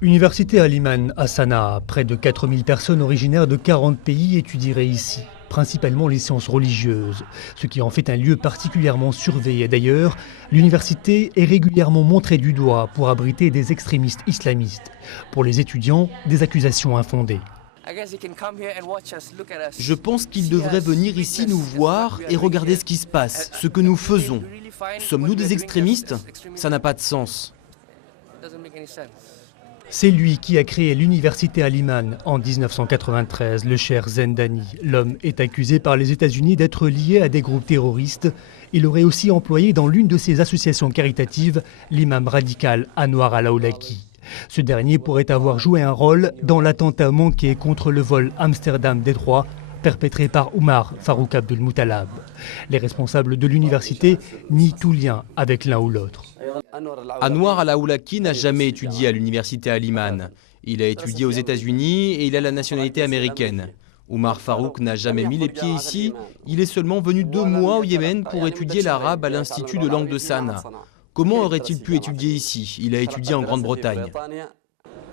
Université Al-Iman à Sanaa, près de 4000 personnes originaires de 40 pays étudieraient ici, principalement les sciences religieuses, ce qui en fait un lieu particulièrement surveillé. D'ailleurs, l'université est régulièrement montrée du doigt pour abriter des extrémistes islamistes. Pour les étudiants, des accusations infondées. Je pense qu'ils devraient venir ici nous voir et regarder ce qui se passe, ce que nous faisons. Sommes-nous des extrémistes? Ça n'a pas de sens. C'est lui qui a créé l'université Al-Iman en 1993, le cher Zendani. L'homme est accusé par les États-Unis d'être lié à des groupes terroristes. Il aurait aussi employé dans l'une de ses associations caritatives l'imam radical Anwar al-Awlaki. Ce dernier pourrait avoir joué un rôle dans l'attentat manqué contre le vol Amsterdam-Détroit perpétré par Omar Farouk Abdul-Muttalab. Les responsables de l'université nient tout lien avec l'un ou l'autre. Anwar al-Awlaki n'a jamais étudié à l'université Al-Iman. Il a étudié aux États-Unis et il a la nationalité américaine. Omar Farouk n'a jamais mis les pieds ici. Il est seulement venu 2 mois au Yémen pour étudier l'arabe à l'Institut de langue de Sanaa. Comment aurait-il pu étudier ici? Il a étudié en Grande-Bretagne.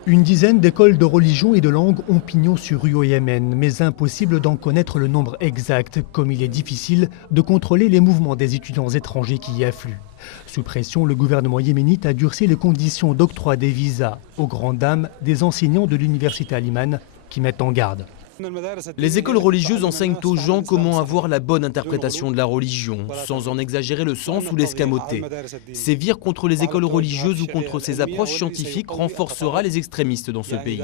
Une dizaine d'écoles de religion et de langue ont pignon sur rue au Yémen, mais impossible d'en connaître le nombre exact, comme il est difficile de contrôler les mouvements des étudiants étrangers qui y affluent. Sous pression, le gouvernement yéménite a durci les conditions d'octroi des visas aux grandes dames des enseignants de l'université Al-Iman qui mettent en garde. Les écoles religieuses enseignent aux gens comment avoir la bonne interprétation de la religion, sans en exagérer le sens ou l'escamoter. Sévir contre les écoles religieuses ou contre ces approches scientifiques renforcera les extrémistes dans ce pays.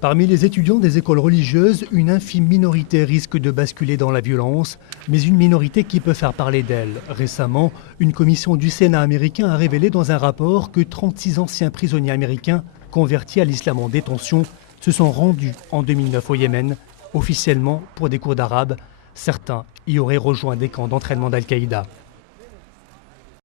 Parmi les étudiants des écoles religieuses, une infime minorité risque de basculer dans la violence, mais une minorité qui peut faire parler d'elle. Récemment, une commission du Sénat américain a révélé dans un rapport que 36 anciens prisonniers américains convertis à l'islam en détention se sont rendus en 2009 au Yémen, officiellement pour des cours d'arabe. Certains y auraient rejoint des camps d'entraînement d'Al-Qaïda.